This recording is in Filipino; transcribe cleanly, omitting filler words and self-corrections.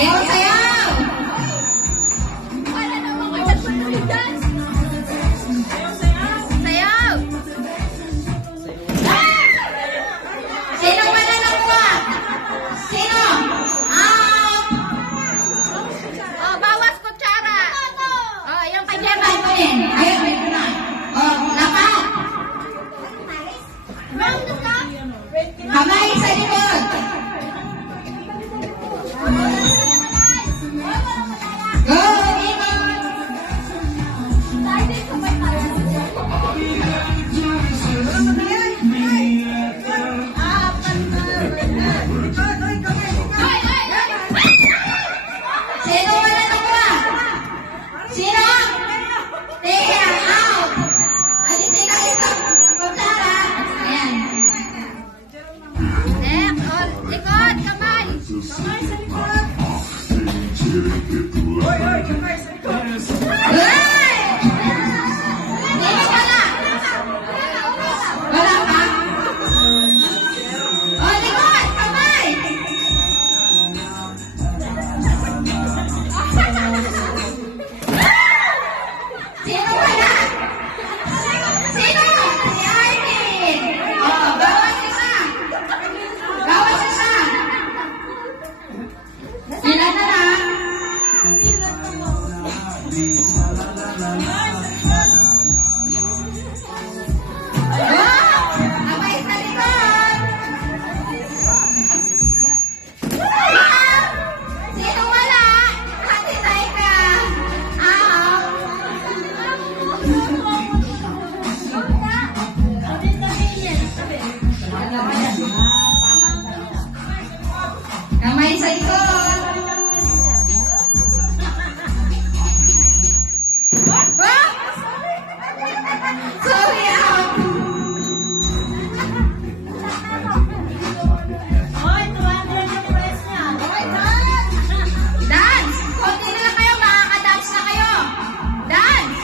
Sayaw, sayaw! Wala na mga dance. Sayaw! Sino mananakuha? Sino? Out! Oh, bawas kutsara. Oh, yung pajama. Ay, pa rin. Ayun, ito na. Oh, lapat. Kamay sa likod. Go, ikot. Sino mananakuha? Sino? Tia, out. Alisin na ito. Kutsara. Ayan. Left, oh, likod, kamay. Ay! Sino wala? Wala pa? O, likod, kamay! Sino wala? Sino? Si Arvin! O, bawas isa! Bawas isa! Sila na lang! Abay sa likod! Sino wala? Hati tayo ka! Kamay sa likod! Sorry, out! Dance! Konti na lang kayo, makaka-dance na kayo! Dance!